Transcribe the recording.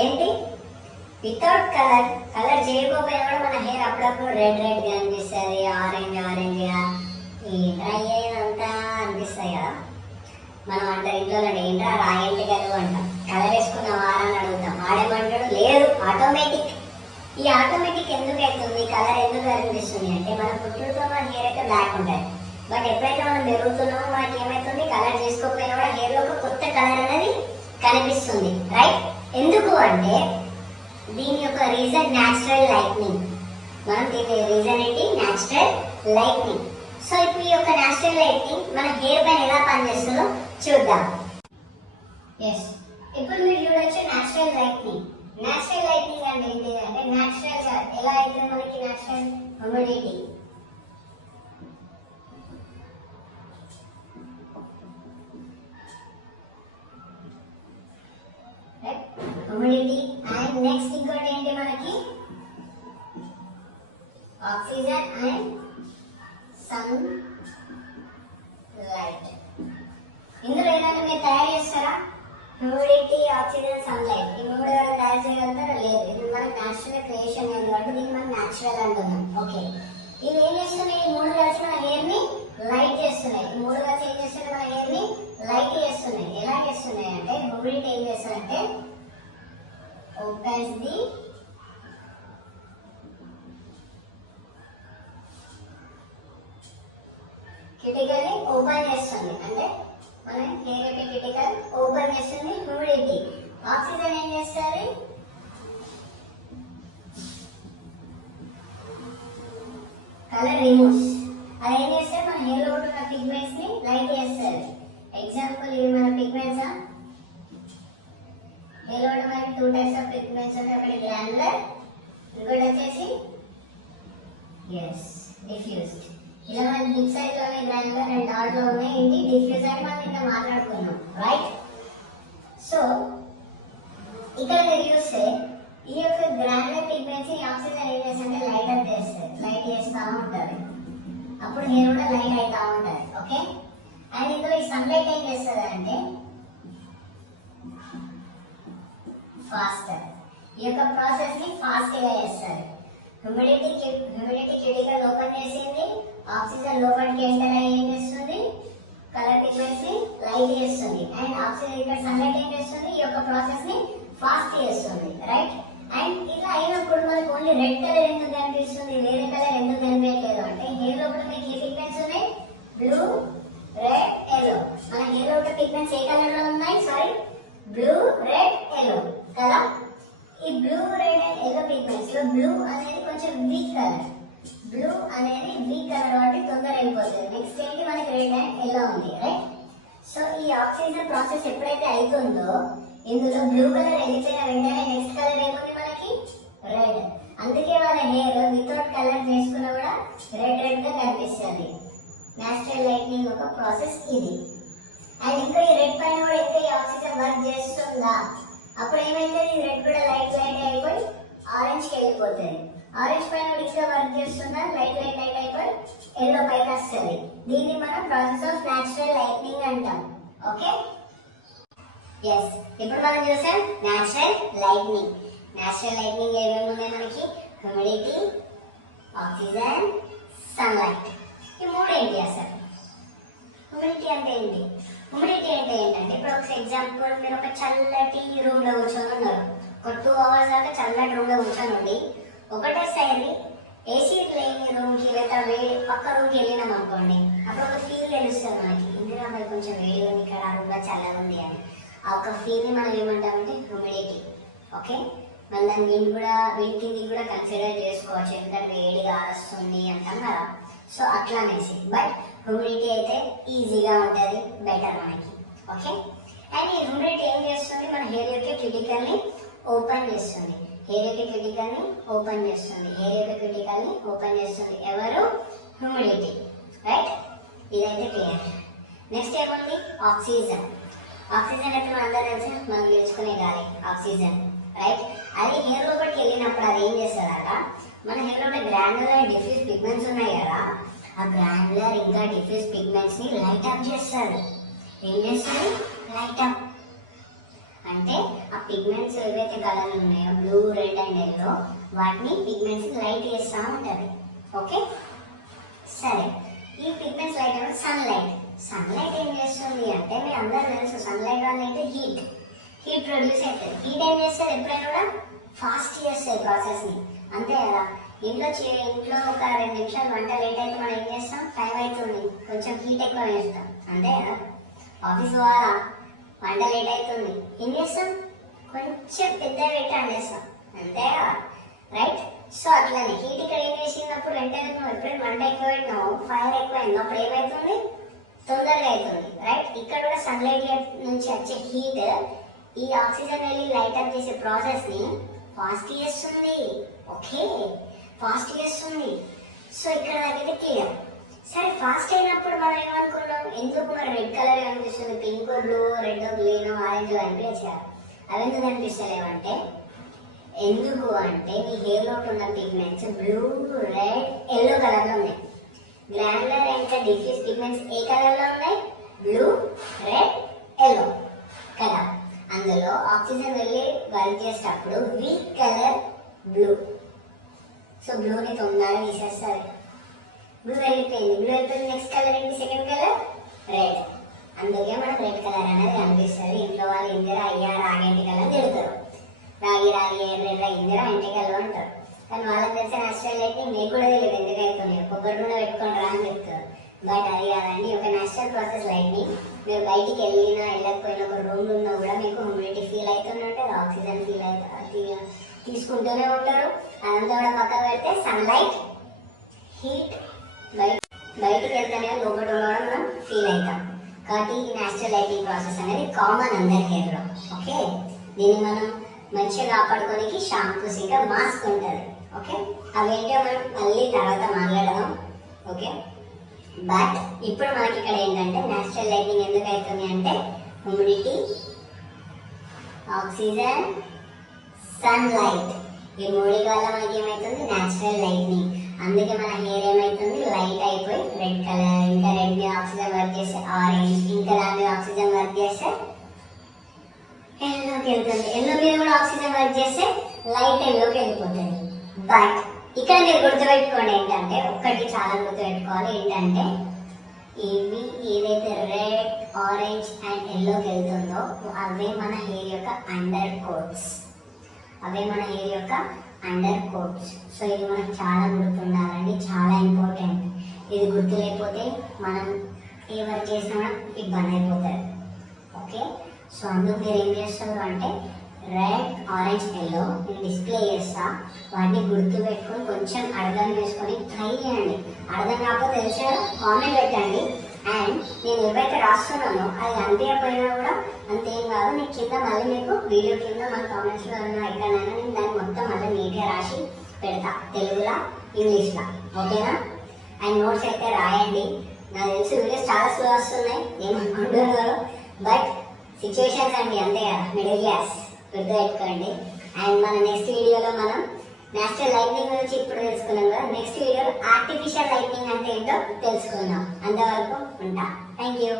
ఏంటి? Without colour. Colour చేయకపోయినా కూడా మన హెయిర్ అప్పుడప్పుడు రెడ్ రెడ్గా అనిపిస్తుంది ఆరెంజ్ ఆరెంజ్గా ఈ డ్రై అయినంతా అనిపిస్తాయి కదా. మనం అంటే ఇంట్లో ఏంట్రా రాయంటికలు అంటాం. కలర్ వేసుకున్న వారాన్ని అడుగుతాం. వాడేమంటాడు లేదు ఆటోమేటిక్ ఈ ఆటోమేటిక్ ఎందుకు అవుతుంది? కలర్ ఎందుకు అనిపిస్తుంది? అంటే మన పుట్టుతో మన హెయిర్ అయితే బ్లాక్ ఉంటుంది బట్ ఎప్పుడైతే మనం పెరుగుతున్నామో మనకి ఏమవుతుంది కలర్ చేసుకోకపోయినా కూడా హెయిర్లో ఒక కొత్త కలర్ అనేది కనిపిస్తుంది. రైట్ ఎందుకు అంటే దీని యొక్క రీజన్ న్యాచురల్ లైట్నింగ్ మనం దీని రీజన్ ఏంటి? న్యాచురల్ లైట్నింగ్ సో ఇప్పుడు ఈ యొక్క న్యాచురల్ లైట్నింగ్ మన హెయిర్ పైన ఎలా పనిచేస్తుందో చూద్దాం. ఎస్ ఇప్పుడు మీరు చూడొచ్చు న్యాచురల్ లైట్నింగ్ న్యాచురల్ లైట్నింగ్ అంటే ఏంటి అంటే న్యాచురల్ ఎలా అయితే మనకి natural humidity humidity and next ఇంకోటి ఏంటి మనకి? ఆక్సిజన్ అండ్ సన్ లైట్ ఇందులో ఏదైనా మీరు తయారు చేస్తారా? హ్యూమిడిటీ ఆక్సిజన్ సన్ లైట్ ఈ మూడు ఏమైనా తయారు చేయగలుగుతారా? లేదు. ఇది మన న్యాచురల్ క్రియేషన్ అయింది కాబట్టి దీన్ని మనం న్యాచురల్ అంటున్నాం. ఓకే ఇవి ఏం చేస్తున్నాయి? ఈ మూడు కలిసి మన లైట్ చేస్తున్నాయి. ఈ మూడు కలిసి ఏం చేస్తున్నాయి? మన హెయిర్ లైట్ చేస్తున్నాయి. ఎలా చేస్తున్నాయి అంటే హ్యూమిడిటీ ఏం చేస్తారంటే as the క్రిటికల్ని ఓపెన్ చేస్తుంది అంటే మనం హెయిర్ క్రిటికల్ ఓపెన్ చేస్తుంది హ్యూమిడిటీ ఆక్సిజన్ ఏం చేస్తుంది? కలర్ రిమూవ్స్ అది ఏం చేస్తే? మన హెయిర్లో ఉన్న పిగ్మెంట్స్ని లైట్ చేస్తుంది. ఎగ్జాంపుల్ ఇవి మన పిగ్మెంట్స్ హెయిర్ మనకి టూ టైప్స్ ఆఫ్ పిగ్మెంట్స్ ఉంటాయి ఒకటి గ్రానులర్ ఇంకోటి వచ్చేసి ఎస్ డిఫ్యూజ్డ్ ఇలా మన మిక్స్ సైడ్లోనే అండ్ డాట్లో ఉన్నాయి. ఏంటి? డిఫ్యూజ్ అని మనం ఇంకా మాట్లాడుకున్నాం రైట్ సో ఇక్కడ మీరు చూస్తే ఈ యొక్క గ్రానులర్ పిగ్మెంట్స్ని ఆక్సిజన్ ఏం చేస్తుంటే లైట్ అప్ చేస్తారు లైట్ చేస్తూ ఉంటారు అప్పుడు హెయిర్ కూడా లైట్ అవుతూ ఉంటుంది ఓకే అండ్ ఇందులో ఈ సన్లైట్ ఏం చేస్తుంది అంటే ఫాస్టర్ ఈ యొక్క ప్రాసెస్ని ఫాస్ట్గా చేస్తారు. హ్యూమిడిటీ హ్యూమిడిటీ క్రిటికల్ ఓపెన్ చేసింది ఆక్సిజన్ లోపలికి ఎంటర్ ఏం చేస్తుంది? కలర్ పిగ్మెంట్స్ని లైట్ చేస్తుంది. అండ్ ఆక్సిజన్ ఇక్కడ సన్లైట్ ఏం చేస్తుంది? ఈ యొక్క ప్రాసెస్ని ఫాస్ట్ చేస్తుంది. రైట్ అండ్ ఇలా అయినప్పుడు మనకు ఓన్లీ రెడ్ కలర్ ఎందుకు కనిపిస్తుంది? వేరే కలర్ ఎందుకు కనిపించట్లేదు అంటే హెయిర్ లోపల మీకు ఏ పిగ్మెంట్స్ ఉన్నాయి? బ్లూ రెడ్ ఎల్లో మన హెయిర్ లోపల పిగ్మెంట్స్ ఏ కలర్లో ఉన్నాయి? సారీ బ్లూ రెడ్ కదా? ఈ బ్లూ రెడ్ అండ్ ఎల్లో పిగ్మెంట్స్లో బ్లూ అనేది కొంచెం వీక్ కలర్ బ్లూ అనేది వీక్ కలర్ కాబట్టి తొందర అయిపోతుంది నెక్స్ట్ ఏంటి? మనకి రెడ్ అండ్ ఎల్లో ఉంది రైట్ సో ఈ ఆక్సిజన్ ప్రాసెస్ ఎప్పుడైతే అవుతుందో ఇందులో బ్లూ కలర్ వెళ్ళిపోయిన వెంటనే నెక్స్ట్ కలర్ ఏముంది మనకి? రెడ్ అందుకే వాళ్ళ హెయిర్ వితౌట్ కలర్ చేసుకున్నా కూడా రెడ్ రెడ్గా కనిపిస్తుంది. నేచురల్ లైట్నింగ్ ఒక ప్రాసెస్ ఇది. అండ్ ఇంకా ఈ రెడ్ పైన కూడా ఇంకా ఈ ఆక్సిజన్ వర్క్ చేస్తుందా? అప్పుడు ఏమైతే రెడ్ కూడా లైట్ లైట్ అయిపోయి ఆరెంజ్కి వెళ్ళిపోతుంది. ఆరెంజ్ పైన కూడా వర్క్ చేస్తుందా? లైట్ లైట్ లైట్ అయిపోయి ఎల్లో పైకి వస్తుంది. దీన్ని మనం ప్రాసెస్ ఆఫ్ న్యాచురల్ లైట్నింగ్ అంటాం. ఓకే ఎస్ ఇప్పుడు మనం చూసాం న్యాచురల్ లైట్నింగ్ న్యాచురల్ లైట్నింగ్ ఏమేమి ఉన్నాయి మనకి? హ్యూమిడిటీ ఆక్సిజన్ సన్లైట్ ఈ మూడు ఏంటి అసలు హ్యూమిడిటీ అంటే ఏంటి? హ్యూమిడిటీ అంటే ఏంటంటే ఇప్పుడు ఒక ఎగ్జాంపుల్ మీరు ఒక చల్లటి రూమ్లో కూర్చొని ఉన్నారు. ఒక టూ అవర్స్ దాకా చల్లటి రూమ్లో కూర్చొని ఉండి ఒకటేసారి ఏసీ లేని రూమ్కి లేదా వేడి పక్క రూమ్కి వెళ్ళినాం అనుకోండి అప్పుడు ఒక ఫీల్ తెలుస్తుంది మనకి. ఇందిరా మరి కొంచెం వేడి ఉంది ఇక్కడ ఆ రూమ్లో చల్లగా ఉంది అని. ఆ ఒక ఫీల్ని మనం ఏమంటామంటే హ్యూమిడిటీ ఓకే? మన దాన్ని కూడా వీటిని కూడా కన్సిడర్ చేసుకోవచ్చు. ఎందుకంటే వేడిగా వస్తుంది అంటాం కదా. సో అట్లా అనేసి బట్ హ్యూమిడిటీ అయితే ఈజీగా ఉంటుంది బెటర్ మనకి. ఓకే అండ్ ఈ హ్యూమిడిటీ ఏం చేస్తుంది? మన హెయిర్ యొక్క క్రిటికల్ని ఓపెన్ చేస్తుంది. హెయిర్ యొక్క క్రిటికల్ని ఓపెన్ చేస్తుంది. హెయిర్ యొక్క క్రిటికల్ని ఓపెన్ చేస్తుంది. ఎవరు? హ్యూమిడిటీ రైట్ ఇదైతే క్లియర్ నెక్స్ట్ ఏముంది? ఆక్సిజన్ ఆక్సిజన్ అయితే మన అందరూ తెలిసి? మనం పీల్చుకునే గాలి. ఆక్సిజన్ రైట్ అది హెయిర్ లోపలికి వెళ్ళినప్పుడు అది ఏం చేస్తుందట? మన హెయిర్ గ్రాన్యులర్ డిఫ్యూజ్ పిగ్మెంట్స్ ఉన్నాయి కదా ఆ గ్రాన్యులర్ ఇంకా డిఫ్యూజ్ పిగ్మెంట్స్ని లైట్ అప్ చేస్తారు. ఏం చేస్తుంది లైట్ అప్ అంటే ఆ పిగ్మెంట్స్ ఏవైతే కలర్లు ఉన్నాయో బ్లూ రెడ్ అండ్ ఎల్లో వాటిని పిగ్మెంట్స్ లైట్ చేస్తూ ఉంటుంది ఓకే సరే. ఈ పిగ్మెంట్స్ లైట్ అంటే సన్లైట్ సన్లైట్ ఏం చేస్తుంది అంటే మీ అందరూ తెలుసు సన్లైట్ వల్ల అయితే హీట్ హీట్ ప్రొడ్యూస్ అవుతుంది. హీట్ ఏం చేస్తుంది ఎప్పుడైనా కూడా ఫాస్ట్ చేస్తుంది ప్రాసెస్ని అంతే కదా? ఇంట్లో చే- ఇంట్లో ఒక రెండు నిమిషాలు వంట లేట్ అయితే మనం ఏం చేస్తాం? టైం అవుతుంది కొంచెం హీట్ ఎక్కువ వేస్తాం. అంతే కదా? ఆఫీస్ ద్వారా వంట లేట్ అవుతుంది ఏం చేస్తాం? కొంచెం పెద్ద పెట్టి అందేస్తాం అంతే కదా? రైట్ సో అట్లనే హీట్ ఇక్కడ ఏం చేసినప్పుడు వెంటనే నువ్వు ఎప్పుడైనా వంట ఎక్కువ పెట్టినావు? ఫైర్ ఎక్కువ అప్పుడు ఏమవుతుంది తొందరగా అవుతుంది రైట్ ఇక్కడ కూడా సన్లైట్ నుంచి వచ్చే హీట్ ఈ ఆక్సిజన్ వెళ్ళి లైట్ అప్ చేసే ప్రాసెస్ని ఫాస్ట్ చేస్తుంది. ఓకే ఫాస్ట్ చేస్తుంది. సో ఇక్కడ దగ్గర క్లియర్ సరే ఫాస్ట్ అయినప్పుడు మనం ఏమనుకున్నాం? ఎందుకు మరి రెడ్ కలర్ కనిపిస్తుంది? Pink blue red green orange కనిపించారు అవి ఎందుకు కనిపిస్తలేవంటే ఎందుకు అంటే మీ హెయిర్లో ఉన్న పిగ్మెంట్స్ బ్లూ రెడ్ ఎల్లో కలర్లో ఉన్నాయి. గ్రాండ్లర్ ఇంకా డిఫ్యూజ్ పిగ్మెంట్స్ ఏ కలర్లో ఉన్నాయి? బ్లూ రెడ్ ఎల్లో కదా. అందులో ఆక్సిజన్ వెళ్ళి చేసేటప్పుడు వీక్ కలర్ బ్లూ. సో బ్లూని తొందరగా తీసేస్తారు. బ్లూ వెళ్ళిపోయింది. బ్లూ వెళ్ళిపోయింది. నెక్స్ట్ కలర్ ఏంటి? Second colour? రెడ్. అందుకే మనకు రెడ్ కలర్ అనేది కనిపిస్తుంది. ఇంట్లో వాళ్ళు ఇందిరా అయ్యా రాగేంటి కలర్ తిడతారు రాగి రాగి ఎర్ర ఇందిరా ఇంటికల్ అంటారు. కానీ వాళ్ళకి తెలిసిన నేచురల్ అయితే మీకు కూడా తెలియదు. ఎందుకు అవుతుంది కొబ్బరి కూడా పెట్టుకొని రా అని చెప్తారు. బట్ అది కాదండి ఒక నేచురల్ ప్రాసెస్ లైట్నింగ్ మీరు బయటికి వెళ్ళినా వెళ్ళకపోయినా ఒక రూమ్ ఉన్నా కూడా మీకు హ్యూమిడిటీ ఫీల్ అవుతూనే ఉంటుంది ఆక్సిజన్ ఫీల్ అవుతుంది తీసుకుంటూనే ఉంటారు. అదంతా కూడా పక్కన పెడితే సన్లైట్ హీట్ బయట బయటికి వెళ్తేనే లోపల ఉండడం మనం ఫీల్ అవుతాం. కాబట్టి ఈ నేచురల్ లైటింగ్ ప్రాసెస్ అనేది కామన్ అందరి హెయిర్లో ఓకే దీన్ని మనం మంచిగా కాపాడుకోనికి షాంపూస్ ఇంకా మాస్క్ ఉంటుంది ఓకే అవేంటో మనం మళ్ళీ తర్వాత మాట్లాడదాం ఓకే బట్ ఇప్పుడు మనకి ఇక్కడ ఏంటంటే నేచురల్ లైటింగ్ ఎందుకు అవుతుంది అంటే హ్యూమిడిటీ ఆక్సిజన్ సన్ లైట్ ఈ మూడి వల్ల మనకి ఏమవుతుంది? నేచురల్ లైట్నింగ్ అందుకే మన హెయిర్ ఏమవుతుంది? లైట్ అయిపోయి రెడ్ కలర్ ఇంకా రెడ్ మీద ఆక్సిజన్ వర్క్ చేస్తే ఆరెంజ్ ఇంకా దాని మీద ఆక్సిజన్ వర్క్ చేస్తే ఎల్లోకి వెళ్తుంది. ఎల్లో మీద కూడా ఆక్సిజన్ వర్క్ చేస్తే లైట్ ఎల్లోకి వెళ్ళిపోతుంది. బట్ ఇక్కడ మీరు గుర్తుపెట్టుకోండి ఏంటంటే ఒక్కటి చాలా గుర్తుపెట్టుకోవాలి. ఏంటంటే ఇవి ఏదైతే రెడ్ ఆరెంజ్ అండ్ ఎల్లోకి వెళ్తుందో అవే మన హెయిర్ యొక్క అండర్ కోట్స్ అవే మన హెయిర్ యొక్క అండర్ కోట్స్ సో ఇది మనకు చాలా గుర్తుండాలండి చాలా ఇంపార్టెంట్ ఇది గుర్తు లేకపోతే మనం ఏ వర్క్ చేసినా కూడా ఇబ్బంది అయిపోతుంది ఓకే? సో అందుకు మీరు ఏం చేస్తారు అంటే రెడ్ ఆరెంజ్ ఎల్లో నేను డిస్ప్లే చేస్తా వాటిని గుర్తు పెట్టుకొని కొంచెం అర్థం చేసుకొని ట్రై చేయండి అర్థం కాకపోతే తెలిసే కామెంట్ పెట్టండి. అండ్ నేను ఏవైతే రాస్తున్నానో అది అంతేపోయినా కూడా అంతేం కాదు. నేను కింద మళ్ళీ మీకు వీడియో కింద మన కామెంట్స్లో ఉన్న ఎక్కడైనా నేను దాన్ని మొత్తం మళ్ళీ నీట్గా రాసి పెడతా. తెలుగులో ఇంగ్లీష్లో. ఓకేనా? అండ్ నోట్స్ అయితే రాయండి. నాకు తెలిసి వీడియోస్ చాలా స్లో వస్తున్నాయి. ఏమనుకుంటున్నారు. బట్ సిచ్యువేషన్స్ అండి అంతే కదా. మిడిల్ క్లాస్ గుర్తుపెట్టుకోండి. అండ్ మన నెక్స్ట్ వీడియోలో మనం నేచురల్ లైట్నింగ్ గురించి ఇప్పుడు తెలుసుకున్నాం కదా. నెక్స్ట్ వీడియో ఆర్టిఫిషియల్ లైట్నింగ్ అంటే ఏంటో తెలుసుకుందాం. అంతవరకు ఉంటా. Thank you